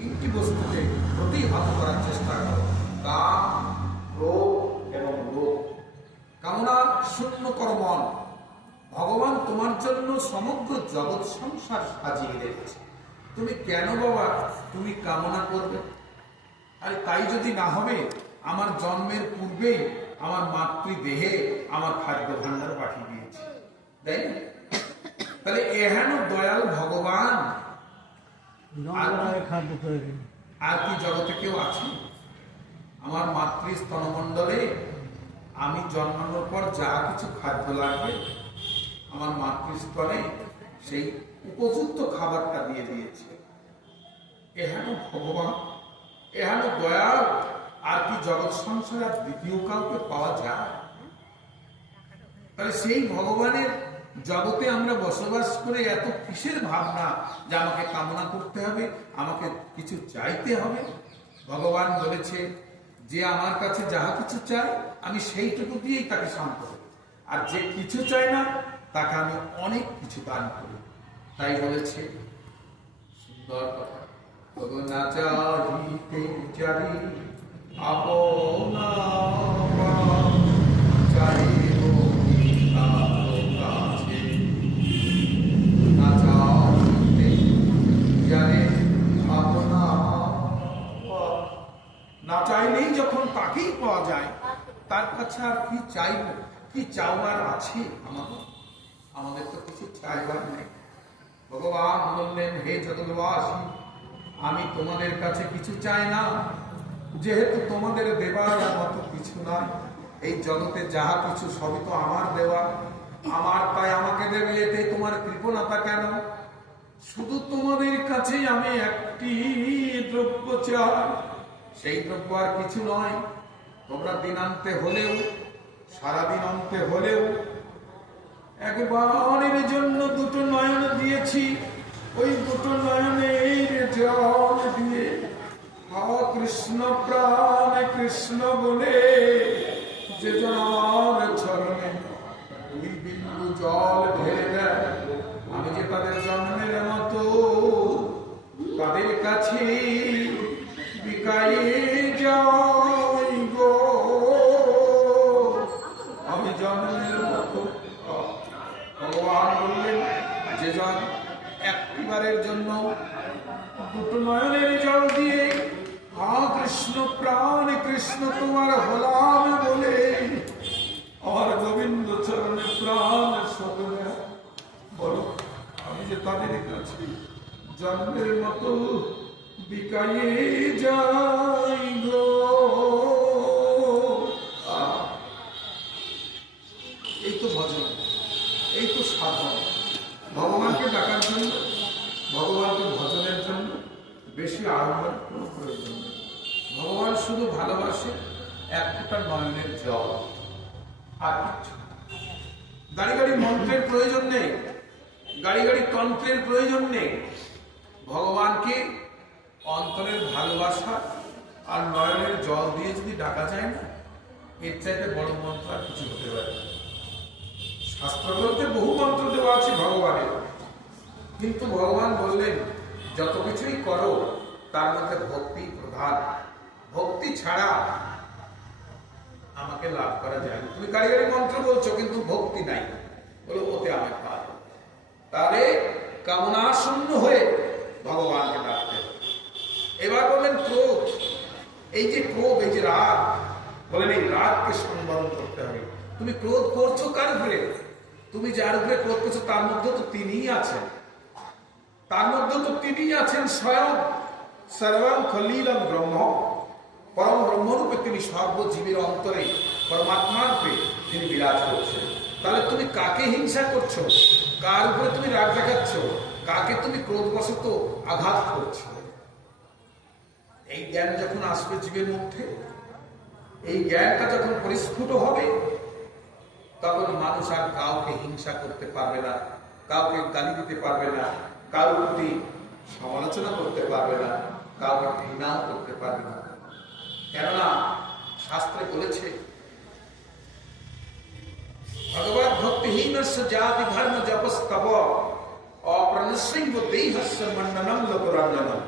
তিনটি বস্তুকে প্রতিহত করার চেষ্টা করো, কাম, ক্রোধ এবং লোভ। কামনা শূন্য করো মন। ভগবান তোমার জন্য সমগ্র জগৎ সংসার সাজিয়ে রেখেছে, তুমি কেন বাবা তুমি কামনা করবে? আর তাই যদি না হবে, আমার জন্মের পূর্বেই আমার মাতৃদেহে আমার খাদ্য ভাণ্ডার পাঠিয়ে দিয়েছে, তাই না? তাহলে এহেন দয়াল ভগবান আর কি জগতে কেউ আছে? আমার মাতৃ স্তনমণ্ডলে আমি জন্মানোর পর যা কিছু খাদ্য লাগবে আমার মাতৃস্তনে সেই উপযুক্ত খাবারটা দিয়ে দিয়েছে। এহেন ভগবান, এহেন দয়াল আর কি জগৎ সংসারে দ্বিতীয় কাউকে পাওয়া যায়? তাহলে সেই ভগবানের জগতে আমরা বসবাস করে এত কিসের ভাবনা যে আমাকে কামনা করতে হবে, আমাকে কিছু চাইতে হবে? ভগবান বলেছে যে আমার কাছে যাহা কিছু চাই আমি সেইটুকু দিয়েই তাকে শান্ত করি, আর যে কিছু চাই না তাকে আমি অনেক কিছু দান করি। তাই বলেছে সুন্দর কথা, না চাহিতে চারি আপনা চাহিব কাছে, না চাহিতে চারি আপনা। না চাইলেই যখন তাকেই পাওয়া যায়, তার কাছে আর কি চাইব? কি চাওয়ার আছে আমাদের? আমাদের তো কিছু চাইবার নেই। ভগবান বললেন, হে জগৎবাসী, আমি তোমাদের কাছে কিছু চাই না, যেহেতু তোমাদের দেবার মতো কিছু নাই। এই জগতে যাহা কিছু সবই তো আমার দেওয়া, আমার, তাই আমাকে দেবে, এতে তোমার কৃপণতা কেন? শুধু তোমাদের কাছে আমি একটি দ্রব্য চাই, সেই দ্রব্য আর কিছু নয়। তোমরা দিনান্তে হলেও, সারাদিন অন্তে হলেও একবারের জন্য দুটো নয়ন দিয়েছি, ওই দুটো নয়নের জল দিয়ে কৃষ্ণ প্রাণ কৃষ্ণ বলে যে জনার চরণে দুই বিন্দু জল ঢেলে দেয়, আমি যে তাদের জন্মের মতো তাদের কাছে বিকাই যাই গো। আমি জন্মের মতো। ভগবান বললেন, যে জন একটিবারের জন্য দুটো নয়নের জল দিয়ে কৃষ্ণ প্রাণ কৃষ্ণ তোমার হলাম বলে আর গোবিন্দ চরণে প্রাণ সদনে বলো, আমি যে তাদের কাছে জন্মের মতো বিকাইয়ে যাই গো। এই তো ভজন, এই তো সাধন। ভগবানকে ডাকার জন্য, ভগবানকে ভজনের জন্য বেশি আড়ম্বর কোনো প্রয়োজন নেই। ভগবান শুধু ভালোবাসে এক ফোঁটা নয়নের জল, আর কিছু। গাড়ি গাড়ি মন্ত্রের প্রয়োজন নেই, গাড়ি গাড়ি তন্ত্রের প্রয়োজন নেই। ভগবানকে অন্তরের ভালোবাসা আর নয়নের জল দিয়ে যদি ডাকা যায় না, এর চাইতে বড় মন্ত্র আর কিছু হতে পারে না। শাস্ত্রগ্রন্থে বহু মন্ত্র দেওয়া আছে ভগবানের, কিন্তু ভগবান বললেন যত কিছুই করো তার মধ্যে ভক্তি প্রধান। ভক্তি ছাড়া আমাকে লাভ করা যায় না। তুমি গাড়ি গাড়ি মন্ত্র বলছো কিন্তু ভক্তি নাই, বলো ওতে আমাকে পার। তাহলে কামনা শূন্য হয়ে ভগবানকে ডাকতে হবে। এবার বললেন ক্রোধ। এই যে ক্রোধ, এই যে রাগ, বলেন এই রাগকে সংবরণ করতে হবে। তুমি ক্রোধ করছো কার উপরে? তুমি যার উপরে ক্রোধ করছো তার মধ্যে তো তিনিই আছেন, তার মধ্যে তো তিনিই আছেন স্বয়ং সর্বং খলীলং ব্রহ্ম। পরম ব্রহ্মরূপে তিনি সর্বজীবের অন্তরে পরমাত্মা রূপে তিনি বিরাজ করছেন। তাহলে তুমি কাকে হিংসা করছো? কার উপরে তুমি রাগ দেখাচ্ছ? কাকে তুমি ক্রোধবশত আঘাত করছো? এই জ্ঞান যখন আসবে জীবের মধ্যে, এই জ্ঞানটা যখন পরিস্ফুট হবে, তখন মানুষ আর কাউকে হিংসা করতে পারবে না, কাউকে গালি দিতে পারবে না, কারোর প্রতি সমালোচনা করতে পারবে না, কাউকে ঘৃণাও করতে পারবে না। কেননা শাস্ত্রে বলেছে ভগবত ভক্তিহীনস্য জাতি ধর্ম জপস্তব অপ্রণশ্যৈব দেহস্য মণ্ডনম লোকরঞ্জনম।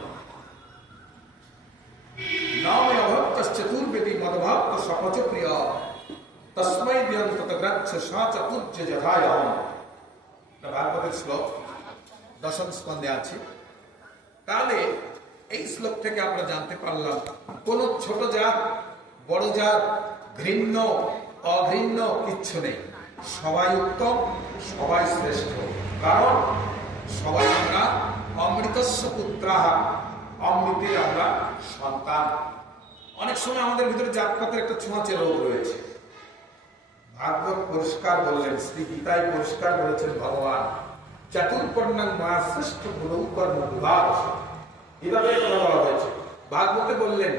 চক্রাচ্ছ সচতুর্য যথায় ভাগবতের শ্লোক দশম স্কন্ধে আছে। তাহলে এই শ্লোক থেকে আমরা জানতে পারলাম কোন ছোট জাত বড় জাত ঘৃণ্য অঘৃণ্য কিচ্ছু নেই, সবাই উত্তম, সবাই শ্রেষ্ঠ। কারণ সবাই আমরা অমৃতস্য পুত্রাহা, অমৃতের আমরা সন্তান। অনেক সময় আমাদের ভিতরে জাতপাতের একটা ছোঁয়াচে রোগ রয়েছে। ভাগবত পরিষ্কার বললেন, শ্রী গীতায় পরিষ্কার বলেছেন ভগবান, চাতুর্বর্ণাং মায়া শ্রেষ্ঠ গুণ কর্ম বিভাগ, এভাবে কথা বলা হয়েছে। ভাগবতে বললেন,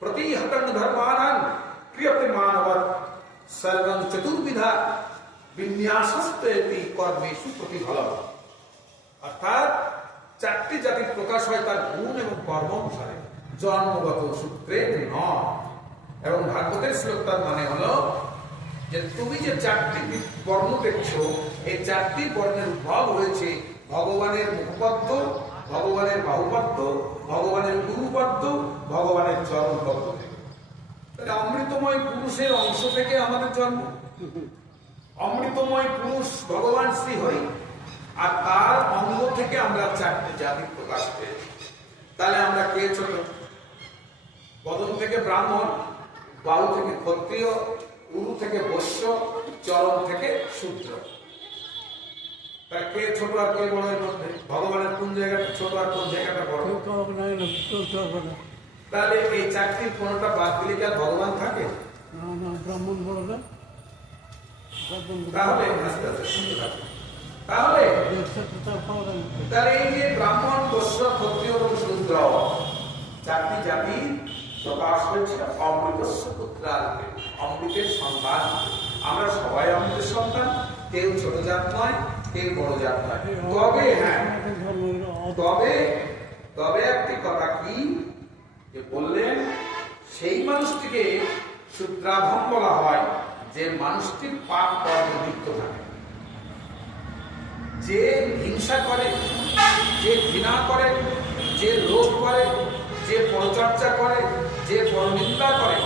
প্রতিহতং ধর্মানাং ক্রিয়তে মানবাৎ সর্বং চতুর্বিধা বিন্যাসস্তেতি কর্মেষু প্রতিফলম। অর্থাৎ চারটি জাতির প্রকাশ হয় তার গুণ এবং কর্ম অনুসারে, জন্মগত সূত্রে নয়। এবং ভাগবতের শ্লোকটার মানে হলো যে তুমি যে চারটি বর্ণ দেখছো, এই চারটি বর্ণের উদ্ভব হয়েছে ভগবানের মুখপদ্ম, ভগবানের বাহুপদ্ম, ভগবানের গুরুপদ্ম, ভগবানের চরণপদ্ম থেকে। তাহলে অমৃতময় পুরুষের অংশ থেকে আমাদের জন্ম। অমৃতময় পুরুষ ভগবান শ্রী হরি, আর তার অঙ্গ থেকে আমরা চারটি জাতির প্রকাশ পেয়েছি। তাহলে আমরা কে ছোট? বদন থেকে ব্রাহ্মণ, বাহু থেকে ক্ষত্রিয়, উরু থেকে বৈশ্য, চরণ থেকে শূদ্র। তাহলে কে ছোট আর কে বড়? এর মধ্যে ভগবানের কোন জায়গাটা ছোট আর কোন জায়গাটা বড়? তাহলে এই চারটির কোনটা বাদ দিলে কি আর ভগবান থাকে? ব্রাহ্মণ বড় না, তাহলে তাহলে তাহলে এই যে ব্রাহ্মণ, বৈশ্য, ক্ষত্রিয় এবং শূদ্র চারটি জাতি প্রকাশ হয়েছে অমৃতস্য পুত্রার্থে, অমৃতের সন্তান। আমরা সবাই অমৃতের সন্তান, কেউ ছোট জাত নয়, কেউ বড় জাত নয়। তবে হ্যাঁ, তবে একটি কথা কি যে বললেন, সেই মানুষটিকে শূদ্রাধম বলা হয় যে মানুষটির পাপ কর্মে লিপ্ত থাকে, যে হিংসা করে, যে ঘৃণা করে, যে লোভ করে, যে পরচর্চা করে, যে পরনিন্দা করে,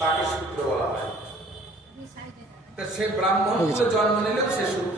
তাকে শূদ্র বলা হয়। সে ব্রাহ্মণ জন্ম নিলেও সে শূদ্র।